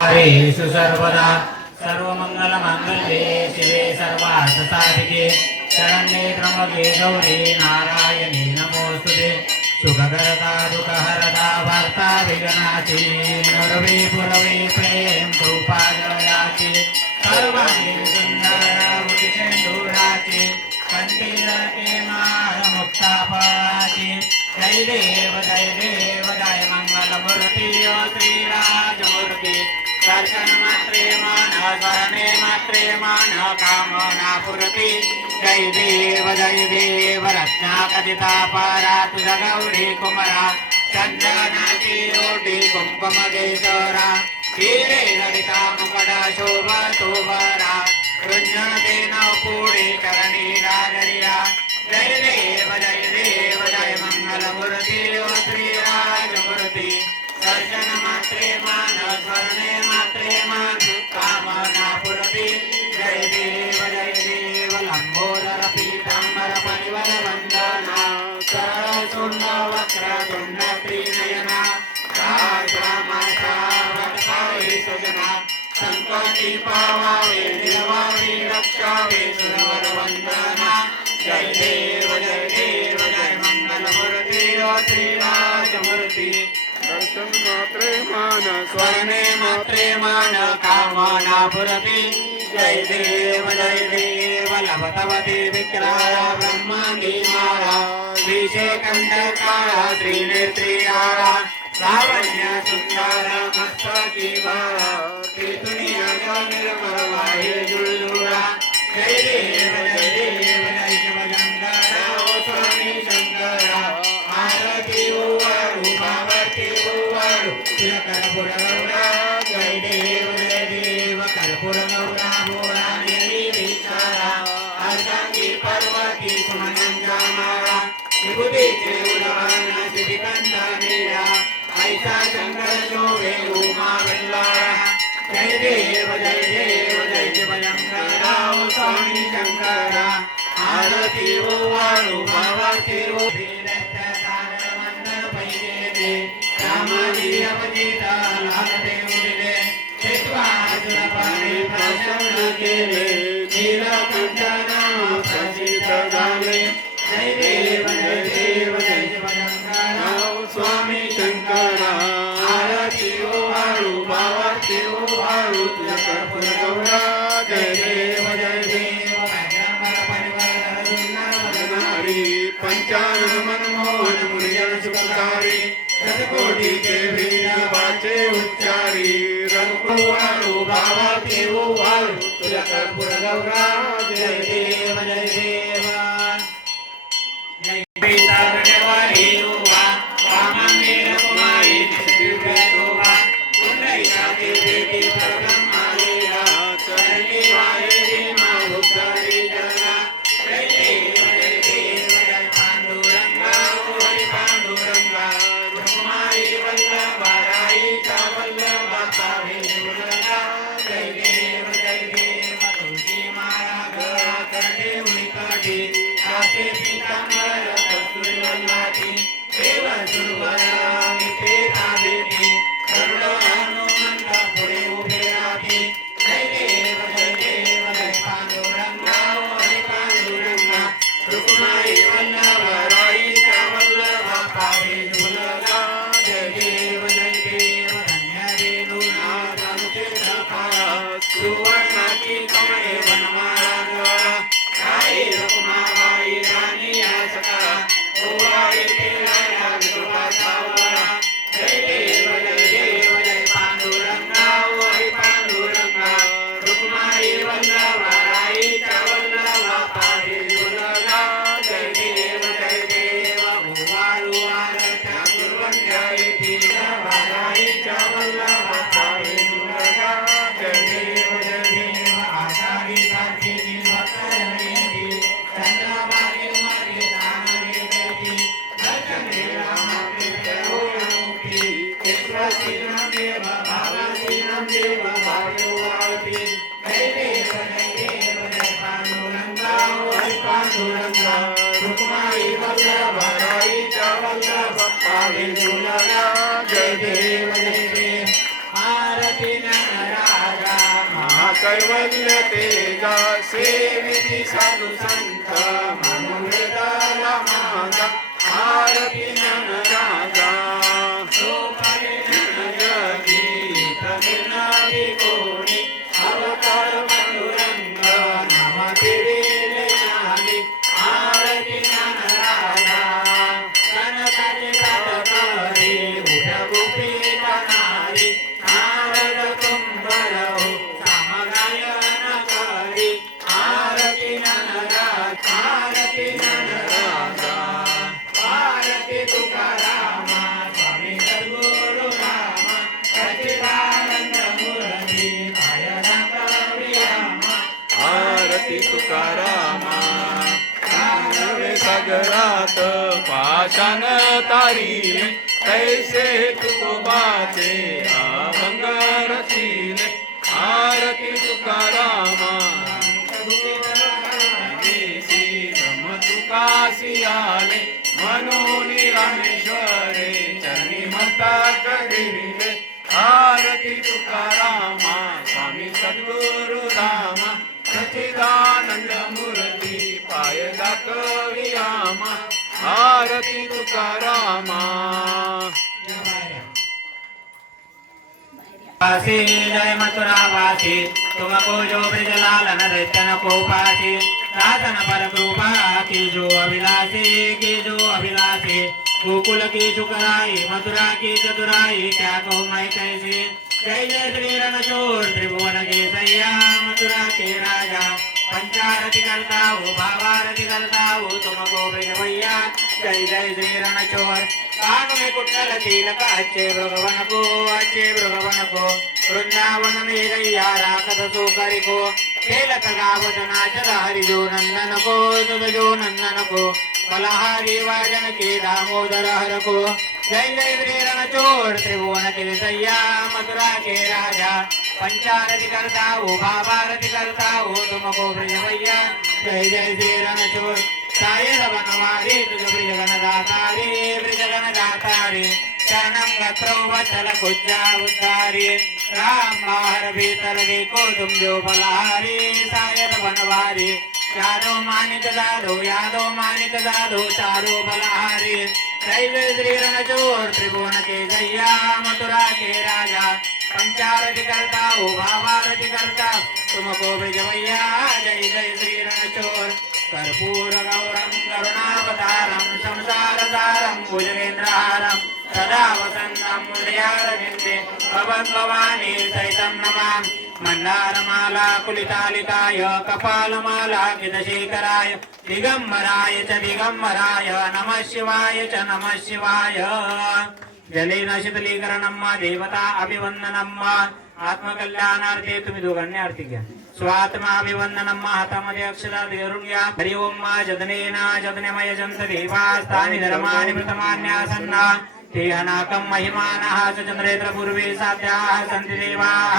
हरेषु सर्वदा सर्वमङ्गलमाङ्गल्ये शिवे सर्वार्थसाधिके शरण्ये त्र्यम्बके गौरी नारायणी नमोस्तुते सुखकरता दुःखहरता वार्ता विघ्नाची नुरवी पुरवी प्रेम कृपा जयाची सर्वांगी सुंदर भूषेंदुराची कंठीरती माळ मुक्ता फळाची जय देव जय मंगलमूर्ती ओ श्रीराजमूर्ती दर्शन मात्रे मान स्मरणे मात्रे मान कामना पुरती जय देव रत्नाकदिता पारा तुझा गौरी कुमरा चंदनाची रोटी कुंकुम केशरा हिरे ललिता मुकटा शोभा तोबरा कृष्ण देन पुढे चरणी राजरिया जय देव जय मंगलमूर्ती ओ श्रीराजमूर्ती दर्शन मात्रे मान स्मरणे मात्रे मान कामना पुरती जय देव लंबोदर पीतांबर परिवर वंदना सरळ सुंड वक्र तुंड त्रिनयना रामाचा वटपाळी सजना संकटी पावावे निर्वावी रक्षावे सुरवर वंदना जय देव जय मंगलमूर्ती ओ श्रीराजमूर्ती दर्शन मात्रे मान स्मरणे मात्रे मान कामना पुरती जय देव लभतवती विक्राय ब्रह्मांडी माळा विषेकंठ काळा त्रिनेत्रियाळा लावण्य सुंदर मस्तकी बाळा त्रितुनिया निर्मल वाहे जुळजुळा जय देव जय शिवशंकरा ओ स्वामी शंकरा आरती ओवाळू भावती ओवाळू तुझ्या कर्पूर गौरा जय देव कर्पूर गौरा बोरा नेली विचारा अर्धांगी पर्वती सुमनांच्या माळा विभूतीचे उदाहरण सिद्धिकंठा नीरा ऐसा शंकर शोभे उमा वेल्लाळा जय देव जय शिवशंकरा ओ स्वामी शंकरा आरती ओवाळू भावाची ओ रामाजी अवधीता लालते उडिले शेतवाजुर पाणी प्रसन्न केले नीलकंठना प्रसिद्ध झाले जय देव जय शिवशंकरा स्वामी शंकरा आरती ओवाळू भावाची ओवाळू तुझ्या कर्पूर गौरा जय देव परिवार सुंदर वदनारी पंचानन मनमोहन मुनिजन सुखकारी शतकोटी के वीर वाचे उच्चारी रघुवाळू भावाती ओवाळू तुझ्या कर्पूर गौरा जय देव जय देवारी ओवा वामने कुमारी दिव्य शोभा पुंडरीकाची भेटी परगम आलेला चरणी वाहे धीमा उद्धारी जगा जय देव जय पांडुरंगा हरी पांडुरंगा रुक्माई वल्लभाराईचा वल्लभा पावे जुलगा जय देव तुळशी माळा गळा करते उळीकाठी कासे पीतांबर कस्तुरी वल्लाठी देव सुरवरा निते नादेती करुण हनुमंत पुढे उभे राहते जय देव जय पांडुरंगा हरी पांडुरंगा रुक्माई वल्लभाराईचा वल्लभा पावे जुलगा जय देव धन्य रेणुनाथ अनुचित काळा सुवर्णाची कमळे वनमाळा गळा आई रुक्माबाई राणी सका ओवाळी केला विठोबा सावळा जय देव जय पांडुरंगा हरी पांडुरंगा रुक्माई वल्लभाराईचा वल्लभा पावे जुलगा जय देव ओवाळू आरत्या गुरुवंद्या येती भाराईच्या वल्लभा पावे जुलगा जय देव आषाढी कार्तिकी भक्तजनेती चंद्रभागे मध्ये जाणारी कैती दर्शन घेला माते मुक्ती विश्वसीनं देव भावासीनं देव भावे ओवाळती जय देव जय पांडुरंगा हरी पांडुरंगा रुक्माई वल्लभाराईचा वल्लभा पावे जुलगा जय देव आरती कैवल्य तेजा सेविती साधू संत मनोहृदयाला माझा आरती ज्ञान राजा गीत निर्नादी कोणी अवतार पांडुरंग नाम फिरिले ज्ञानी आरती ज्ञान राजा कनकाचे ताटकरी उठगुपी नारी नारद कुंभर सामगायन करी आरती ज्ञान राजा आरती ज्ञान राजा आरती तुकारामा स्वामी सद्गुरु रामा सच्चिदानंद मूर्ती पायला कविरामा आरती तुकारामा नवे सागरात पाषाण तारिले कैसे तुकोबाचे अभंग रचिले आरती तुकारामा ब्रह्म तुकासी आले म्हणून रामेश्वरे चरणी मस्तक गिरिले आरती तुकारामा स्वामी सद्गुरु रामा सच्चिदानंद मूर्ती पायला कविरामा आरती तुकारामा वासी जय मथुरा वासी तुमको जो ब्रजलालन दैत्यन को पासी साधन पर कृपा की जो अभिलाषी गोकुल की सुखराई मथुरा की चतुराई क्या कहूँ मैं कैसे जय जय श्री रणछोड़ त्रिभुवन के सैया मथुरा के राजा पंचारति करता हूँ भावारति करता हूँ तुमको ब्रज भैया जय जय श्री रणछोड़ कान में कुंडल तिलक अच्छे भगवन को वृंदावन में गैया राखत सुकरि को खेलत गावत नाचत हरि जो नंदन को तुद जो नंदन को बलहारी वाजन के दामोदर हर को जय जय श्री रणछोड़ त्रिभुवन के सैया मथुरा के राजा पंचारति करता हूँ भावारति करता हूँ तुमको ब्रज भैया जय जय श्री रणछोड़ सायद बनवारी तुझ ब्रजगण दातारी शरणं गत्रौ वत्सल कुज्जा उद्धारी राम बाहर भीतर देखो तुम जो बलहारी सायद बनवारी यादो मानिक दादो चारो बलहारी जय जय श्री रणछोड़ त्रिभुवन के जैया मथुरा के राजा पंचारति करता हूँ भावारति करता तुमको ब्रज भैया जय जय श्री रणछोड़ कर्पूर गौरम करुणावतारम संसार सारम भुजगेन्द्रहारम सदा वसंतम हृदयारविंदे भगवद्भवानी सहितं नमामि मंदारमाला कुलितालिकाय कपालमाला कितशेखराय दिगंबराय नमः शिवाय जलेन शीतलीकरणं देवता अभिवंदनम् आत्मकल्याणार्थे तुम्ही दोघांनी आरती घ्या स्वात्माभिवंदनम् हातामध्ये अक्षरा धरून घ्या हरि ओम जदनेमय जंत देवास्तानि धर्माणि प्रथमान्यासन्ना ते अनाकं महिमानः चंद्रेन्द्र पूर्वे साध्याः सन्ति देवाः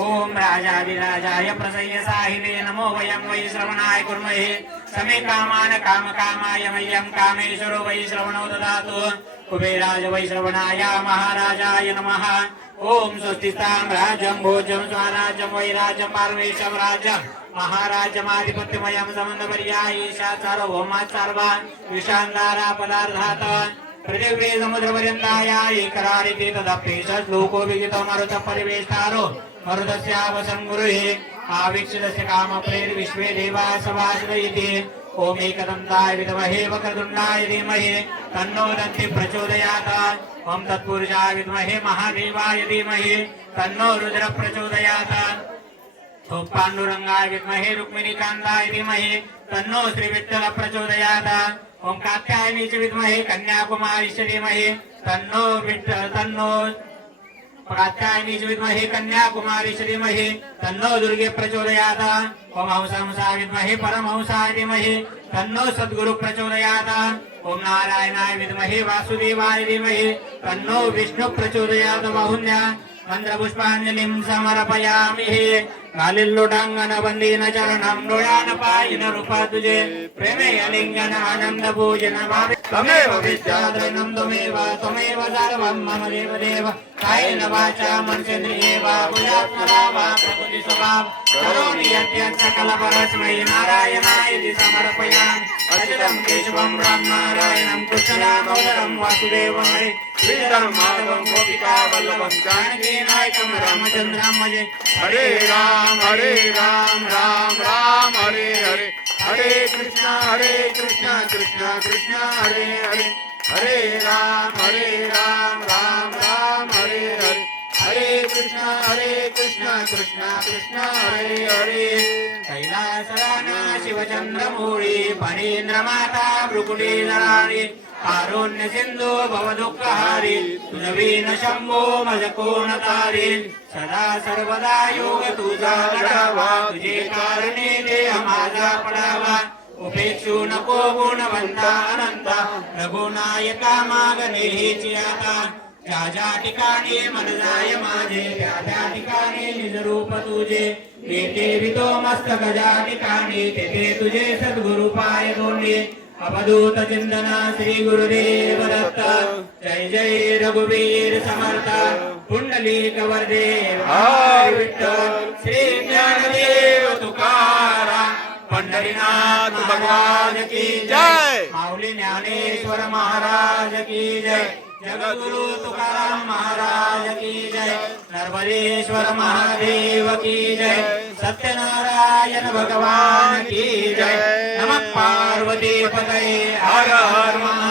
ओम राजाधिराजाय प्रसय्य साहिले नमो वयं वै श्रवणाय कुर्महे समे कामान कामकामाय मह्यं कामेश्वरो वै श्रवणो ददातु कुबेराज वै श्रवणाय महाराजाय नमः ओम स्वस्तिस्तां राज्यं भोज्यं स्वराज्यं वैराज्यं पार्वेशं राज्यं महाराज्यमाधिपत्यमयं समन्दपर्यायीशा सार्वभौमात् सर्वा विशान्दारा पदार्थात् पृथिवी समुद्रपर्यन्ताया एकरारिते तदप्येष श्लोको विजितो मरुतः परिवेष्टारो मरुतस्यावसं गुरुः आवीक्षितस्य कामप्रेर्विश्वे देवाः सभासदयति ओम एकदन्ताय विद्महे वक्रतुण्डाय धीमहि तन्नो दन्ति प्रचोदयात् ओम तत्पुरुषाय विद्महे महादेवाय धीमहि तन्नो रुद्र प्रचोदयात् ओम पाण्डुरंगाय विद्महे रुक्मिणीकान्ताय धीमहि तन्नो श्रीविठ्ठल प्रचोदयात् ओम कात्यायनीच विद्महे कन्याकुमारीश्च धीमहि तन्नो कात्यायनीच विद्महे कन्याकुमारीश्च धीमहि तन्नो दुर्गे प्रचोदयात् ओम हंसाय विद्महे परमहंसाय धीमहि तन्नो सद्गुरु प्रचोदयात् ओम नारायणाय विद्महे वासुदेवाय धीमहि तन्नो विष्णु प्रचोदयात् बाहुन्या मंत्रपुष्पांजलिं समर्पयामि कालिल्लोटांगन बंदीन चरणं डोळ्यान पायिन रूपा तुझे प्रेमेय लिंगन आनंद पूजन भावे त्वमेव विद्याधरं त्वमेव सर्वं मम देव देव कायेन वाचा मनसेन्द्रियेण वा बुद्ध्यात्मना वा प्रकृति स्वभाव करोमि यद्यत् सकल परस्मै नारायणाय समर्पयामि अच्युतं केशवं राम नारायणं कृष्णदामोदरं वासुदेवं हरे श्रीधरं माधवं गोपिका वल्लभं जानकी नायकं रामचन्द्रं भजे हरे राम राम राम हरे हरे हरे कृष्णा कृष्णा कृष्णा हरे हरे हरे राम राम राम हरे हरे हरे कृष्णा कृष्णा कृष्णा हरे हरे कैलासराना शिवचंद्रमूळी फणींद्रमाता भृकुटीधराणि कारुण्य सिंधू भवदुःखहारी तुझवीन शंभो मज कोण तारी सदा सर्वदा योग तुझा लढावा तुझे कारणे देह माझा पडावा उपेक्षू नको गुणवंता अनंता रघुनायका मागणे हीची आता ज्या ज्या ठिकाणी मन जाय माझे त्या त्या ठिकाणी निज रूप तुझे येते वितो मस्तक ज्या ठिकाणी तेथे तुझे सद्गुरु पाय दोंडे अवधूत चिंतना श्री गुरुदेव दत्त जय जय रघुवीर समर्थ पुंडलिक वरदे हरी विठ्ठल श्री ज्ञानदेव तुकाराम पंढरीनाथ भगवान की जय माऊली ज्ञानेश्वर महाराज की जय जगद्गुरु तुकाराम महाराज की जय नर्मदेश्वर महादेव की जय सत्यनारायण भगवान की जय नमः पार्वती पतये हर हर महादेव।